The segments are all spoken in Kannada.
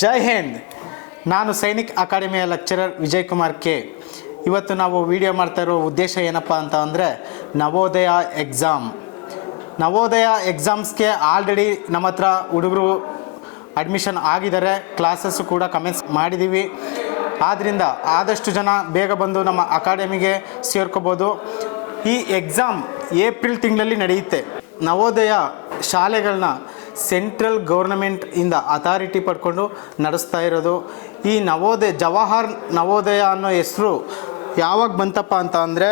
ಜೈ ಹಿಂದ್. ನಾನು ಸೈನಿಕ್ ಅಕಾಡೆಮಿಯ ಲೆಕ್ಚರರ್ ವಿಜಯ್ ಕುಮಾರ್ ಕೆ. ಇವತ್ತು ನಾವು ವಿಡಿಯೋ ಮಾಡ್ತಾ ಇರೋ ಉದ್ದೇಶ ಏನಪ್ಪ ಅಂತ ಅಂದರೆ ನವೋದಯ ಎಕ್ಸಾಮ್ಸ್ಗೆ ಆಲ್ರೆಡಿ ನಮ್ಮ ಹತ್ರ ಹುಡುಗರು ಅಡ್ಮಿಷನ್ ಆಗಿದ್ದಾರೆ. ಕ್ಲಾಸಸ್ಸು ಕೂಡ ಕಮೆನ್ಸ್ ಮಾಡಿದ್ದೀವಿ. ಆದ್ದರಿಂದ ಆದಷ್ಟು ಜನ ಬೇಗ ಬಂದು ನಮ್ಮ ಅಕಾಡೆಮಿಗೆ ಸೇರ್ಕೋಬೋದು. ಈ ಎಕ್ಸಾಮ್ ಏಪ್ರಿಲ್ ತಿಂಗಳಲ್ಲಿ ನಡೆಯುತ್ತೆ. ನವೋದಯ ಶಾಲೆಗಳನ್ನ ಸೆಂಟ್ರಲ್ ಗೌರ್ನಮೆಂಟ್ ಇಂದ ಅಥಾರಿಟಿ ಪಡ್ಕೊಂಡು ನಡೆಸ್ತಾ ಇರೋದು. ಈ ಜವಾಹರ್ ನವೋದಯ ಅನ್ನೋ ಹೆಸರು ಯಾವಾಗ ಬಂತಪ್ಪ ಅಂತ ಅಂದರೆ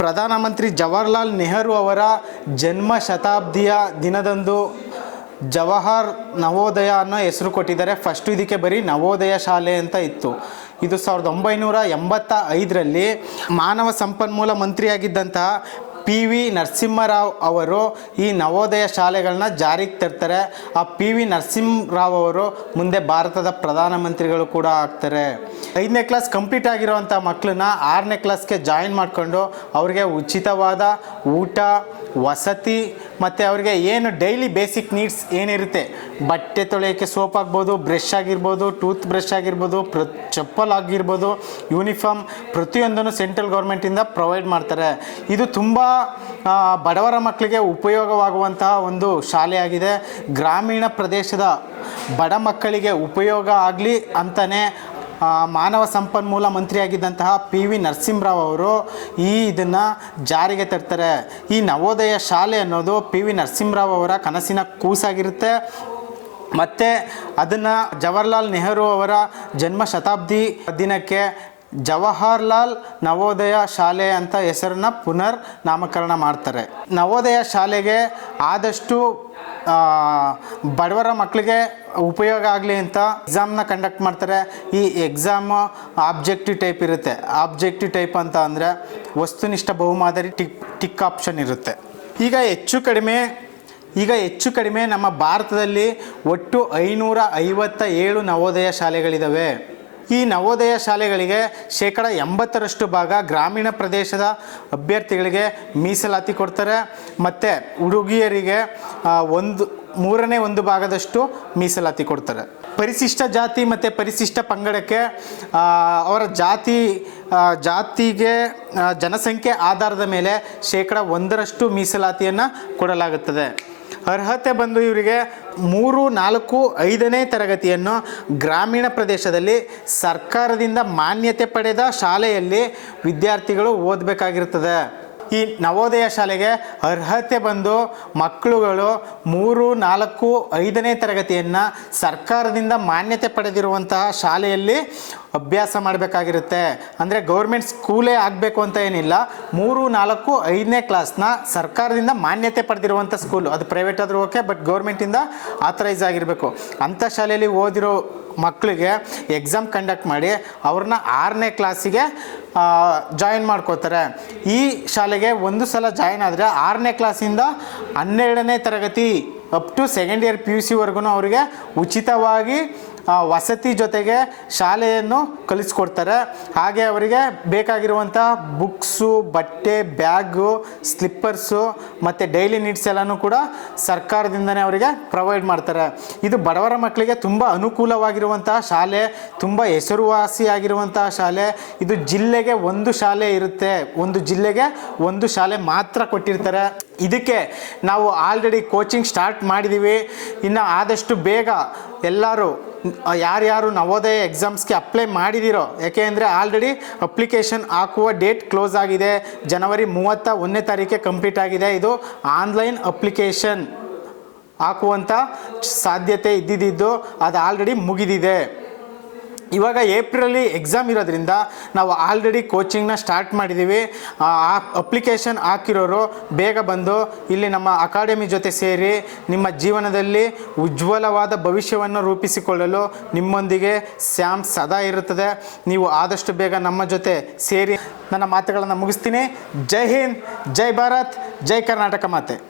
ಪ್ರಧಾನಮಂತ್ರಿ ಜವಾಹರ್ಲಾಲ್ ನೆಹರು ಅವರ ಜನ್ಮ ಶತಾಬ್ದಿಯ ದಿನದಂದು ಜವಾಹರ್ ನವೋದಯ ಅನ್ನೋ ಹೆಸರು ಕೊಟ್ಟಿದ್ದಾರೆ. ಫಸ್ಟು ಇದಕ್ಕೆ ಬರೀ ನವೋದಯ ಶಾಲೆ ಅಂತ ಇತ್ತು. ಇದು 1985ರಲ್ಲಿ ಮಾನವ ಸಂಪನ್ಮೂಲ ಮಂತ್ರಿಯಾಗಿದ್ದಂತಹ PV ನರಸಿಂಹರಾವ್ ಅವರು ಈ ನವೋದಯ ಶಾಲೆಗಳನ್ನ ಜಾರಿಗೆ ತರ್ತಾರೆ. ಆ PV ನರಸಿಂಹರಾವ್ ಅವರು ಮುಂದೆ ಭಾರತದ ಪ್ರಧಾನಮಂತ್ರಿಗಳು ಕೂಡ ಆಗ್ತಾರೆ. 5ನೇ ಕ್ಲಾಸ್ ಕಂಪ್ಲೀಟ್ ಆಗಿರೋವಂಥ ಮಕ್ಕಳನ್ನ 6ನೇ ಕ್ಲಾಸ್ಗೆ ಜಾಯಿನ್ ಮಾಡಿಕೊಂಡು ಅವ್ರಿಗೆ ಉಚಿತವಾದ ಊಟ, ವಸತಿ ಮತ್ತು ಅವ್ರಿಗೆ ಏನು ಡೈಲಿ ಬೇಸಿಕ್ ನೀಡ್ಸ್ ಏನಿರುತ್ತೆ, ಬಟ್ಟೆ ತೊಳೆಯೋಕ್ಕೆ ಸೋಪ್ ಆಗ್ಬೋದು, ಬ್ರಷ್ ಆಗಿರ್ಬೋದು, ಟೂತ್ ಬ್ರಷ್ ಆಗಿರ್ಬೋದು, ಚಪ್ಪಲ್ ಆಗಿರ್ಬೋದು, ಯೂನಿಫಾರ್ಮ್, ಪ್ರತಿಯೊಂದನ್ನು ಸೆಂಟ್ರಲ್ ಗೌರ್ಮೆಂಟಿಂದ ಪ್ರೊವೈಡ್ ಮಾಡ್ತಾರೆ. ಇದು ತುಂಬ ಬಡವರ ಮಕ್ಕಳಿಗೆ ಉಪಯೋಗವಾಗುವಂತಹ ಒಂದು ಶಾಲೆಯಾಗಿದೆ. ಗ್ರಾಮೀಣ ಪ್ರದೇಶದ ಬಡ ಮಕ್ಕಳಿಗೆ ಉಪಯೋಗ ಆಗಲಿ ಅಂತಲೇ ಮಾನವ ಸಂಪನ್ಮೂಲ ಮಂತ್ರಿಯಾಗಿದ್ದಂತಹ PV ನರಸಿಂಹರಾವ್ ಅವರು ಇದನ್ನು ಜಾರಿಗೆ ತರ್ತಾರೆ. ಈ ನವೋದಯ ಶಾಲೆ ಅನ್ನೋದು PV ನರಸಿಂಹರಾವ್ ಅವರ ಕನಸಿನ ಕೂಸಾಗಿರುತ್ತೆ. ಮತ್ತು ಅದನ್ನು ಜವಾಹರ್ಲಾಲ್ ನೆಹರು ಅವರ ಜನ್ಮ ಶತಾಬ್ದಿ ದಿನಕ್ಕೆ ಜವಾಹರ್ಲಾಲ್ ನವೋದಯ ಶಾಲೆ ಅಂತ ಹೆಸರನ್ನು ಪುನರ್ ನಾಮಕರಣ ಮಾಡ್ತಾರೆ. ನವೋದಯ ಶಾಲೆಗೆ ಆದಷ್ಟು ಬಡವರ ಮಕ್ಕಳಿಗೆ ಉಪಯೋಗ ಆಗಲಿ ಅಂತ ಎಕ್ಸಾಮ್ನ ಕಂಡಕ್ಟ್ ಮಾಡ್ತಾರೆ. ಈ ಎಕ್ಸಾಮು ಆಬ್ಜೆಕ್ಟಿವ್ ಟೈಪ್ ಇರುತ್ತೆ. ಆಬ್ಜೆಕ್ಟಿವ್ ಟೈಪ್ ಅಂತ ಅಂದರೆ ವಸ್ತುನಿಷ್ಠ ಬಹುಮಾದರಿ ಟಿಕ್ ಆಪ್ಷನ್ ಇರುತ್ತೆ. ಈಗ ಹೆಚ್ಚು ಕಡಿಮೆ ನಮ್ಮ ಭಾರತದಲ್ಲಿ ಒಟ್ಟು 557 ನವೋದಯ ಶಾಲೆಗಳಿದ್ದಾವೆ. ಈ ನವೋದಯ ಶಾಲೆಗಳಿಗೆ 80% ಭಾಗ ಗ್ರಾಮೀಣ ಪ್ರದೇಶದ ಅಭ್ಯರ್ಥಿಗಳಿಗೆ ಮೀಸಲಾತಿ ಕೊಡ್ತಾರೆ. ಮತ್ತು ಹುಡುಗಿಯರಿಗೆ 1/3 ಭಾಗದಷ್ಟು ಮೀಸಲಾತಿ ಕೊಡ್ತಾರೆ. ಪರಿಶಿಷ್ಟ ಜಾತಿ ಮತ್ತು ಪರಿಶಿಷ್ಟ ಪಂಗಡಕ್ಕೆ ಅವರ ಜಾತಿಗೆ ಜನಸಂಖ್ಯೆ ಆಧಾರದ ಮೇಲೆ 1% ಮೀಸಲಾತಿಯನ್ನು ಕೊಡಲಾಗುತ್ತದೆ. ಅರ್ಹತೆ ಬಂದು ಇವರಿಗೆ 3, 4, 5ನೇ ತರಗತಿಯನ್ನು ಗ್ರಾಮೀಣ ಪ್ರದೇಶದಲ್ಲಿ ಸರ್ಕಾರದಿಂದ ಮಾನ್ಯತೆ ಪಡೆದ ಶಾಲೆಯಲ್ಲಿ ವಿದ್ಯಾರ್ಥಿಗಳು ಓದಬೇಕಾಗಿರ್ತದೆ. ಈ ನವೋದಯ ಶಾಲೆಗೆ ಅರ್ಹತೆ ಬಂದು ಮಕ್ಕಳುಗಳು 3, 4, 5ನೇ ತರಗತಿಯನ್ನು ಸರ್ಕಾರದಿಂದ ಮಾನ್ಯತೆ ಪಡೆದಿರುವಂತಹ ಶಾಲೆಯಲ್ಲಿ ಅಭ್ಯಾಸ ಮಾಡಬೇಕಾಗಿರುತ್ತೆ. ಅಂದರೆ ಗೌರ್ಮೆಂಟ್ ಸ್ಕೂಲೇ ಆಗಬೇಕು ಅಂತ ಏನಿಲ್ಲ. 3, 4, 5ನೇ ಕ್ಲಾಸ್ನ ಸರ್ಕಾರದಿಂದ ಮಾನ್ಯತೆ ಪಡೆದಿರುವಂಥ ಸ್ಕೂಲು, ಅದು ಪ್ರೈವೇಟ್ ಆದರೂ ಓಕೆ, ಬಟ್ ಗೌರ್ಮೆಂಟಿಂದ ಆಥರೈಸ್ ಆಗಿರಬೇಕು. ಅಂಥ ಶಾಲೆಯಲ್ಲಿ ಓದಿರೋ ಮಕ್ಕಳಿಗೆ ಎಕ್ಸಾಮ್ ಕಂಡಕ್ಟ್ ಮಾಡಿ ಅವ್ರನ್ನ 6ನೇ ಕ್ಲಾಸಿಗೆ ಜಾಯಿನ್ ಮಾಡ್ಕೋತಾರೆ. ಈ ಶಾಲೆಗೆ ಒಂದು ಸಲ ಜಾಯಿನ್ ಆದರೆ 6ನೇ ಕ್ಲಾಸಿಂದ 12ನೇ ತರಗತಿ up to second year PUC ವರೆಗೂ ಅವರಿಗೆ ಉಚಿತವಾಗಿ ವಸತಿ ಜೊತೆಗೆ ಶಾಲೆಯನ್ನು ಕಲಿಸ್ಕೊಡ್ತಾರೆ. ಹಾಗೆ ಅವರಿಗೆ ಬೇಕಾಗಿರುವಂಥ ಬುಕ್ಸು, ಬಟ್ಟೆ, ಬ್ಯಾಗು, ಸ್ಲಿಪ್ಪರ್ಸು ಮತ್ತು ಡೈಲಿ ನೀಡ್ಸ್ ಎಲ್ಲನೂ ಕೂಡ ಸರ್ಕಾರದಿಂದನೇ ಅವರಿಗೆ ಪ್ರೊವೈಡ್ ಮಾಡ್ತಾರೆ. ಇದು ಬಡವರ ಮಕ್ಕಳಿಗೆ ತುಂಬ ಅನುಕೂಲವಾಗಿರುವಂತಹ ಶಾಲೆ, ತುಂಬ ಹೆಸರುವಾಸಿಯಾಗಿರುವಂತಹ ಶಾಲೆ. ಇದು ಜಿಲ್ಲೆಗೆ ಒಂದು ಶಾಲೆ ಇರುತ್ತೆ. ಒಂದು ಜಿಲ್ಲೆಗೆ ಒಂದು ಶಾಲೆ ಮಾತ್ರ ಕೊಟ್ಟಿರ್ತಾರೆ. ಇದಕ್ಕೆ ನಾವು ಆಲ್ರೆಡಿ ಕೋಚಿಂಗ್ ಸ್ಟಾರ್ಟ್ ಮಾಡಿದ್ದೀವಿ. ಇನ್ನು ಆದಷ್ಟು ಬೇಗ ಎಲ್ಲರೂ ಯಾರ್ಯಾರು ನವೋದಯ ಎಕ್ಸಾಮ್ಸ್ಗೆ ಅಪ್ಲೈ ಮಾಡಿದಿರೋ, ಯಾಕೆ ಅಂದರೆ ಆಲ್ರೆಡಿ ಅಪ್ಲಿಕೇಶನ್ ಹಾಕುವ ಡೇಟ್ ಕ್ಲೋಸ್ ಆಗಿದೆ. ಜನವರಿ 31ನೇ ತಾರೀಕಿಗೆ ಕಂಪ್ಲೀಟ್ ಆಗಿದೆ. ಇದು ಆನ್ಲೈನ್ ಅಪ್ಲಿಕೇಶನ್ ಹಾಕುವಂಥ ಸಾಧ್ಯತೆ ಇದ್ದಿದ್ದು ಅದು ಆಲ್ರೆಡಿ ಮುಗಿದಿದೆ. ಇವಾಗ ಏಪ್ರಿಲಲ್ಲಿ ಎಕ್ಸಾಮ್ ಇರೋದ್ರಿಂದ ನಾವು ಆಲ್ರೆಡಿ ಕೋಚಿಂಗ್ನ ಸ್ಟಾರ್ಟ್ ಮಾಡಿದ್ದೀವಿ. ಆ ಅಪ್ಲಿಕೇಶನ್ ಹಾಕಿರೋರು ಬೇಗ ಬಂದು ಇಲ್ಲಿ ನಮ್ಮ ಅಕಾಡೆಮಿ ಜೊತೆ ಸೇರಿ ನಿಮ್ಮ ಜೀವನದಲ್ಲಿ ಉಜ್ವಲವಾದ ಭವಿಷ್ಯವನ್ನು ರೂಪಿಸಿಕೊಳ್ಳಲು ನಿಮ್ಮೊಂದಿಗೆ ಸ್ಯಾಮ್ ಸದಾ ಇರುತ್ತದೆ. ನೀವು ಆದಷ್ಟು ಬೇಗ ನಮ್ಮ ಜೊತೆ ಸೇರಿ. ನನ್ನ ಮಾತುಗಳನ್ನು ಮುಗಿಸ್ತೀನಿ. ಜೈ ಹಿಂದ್, ಜೈ ಭಾರತ್, ಜೈ ಕರ್ನಾಟಕ ಮಾತೆ.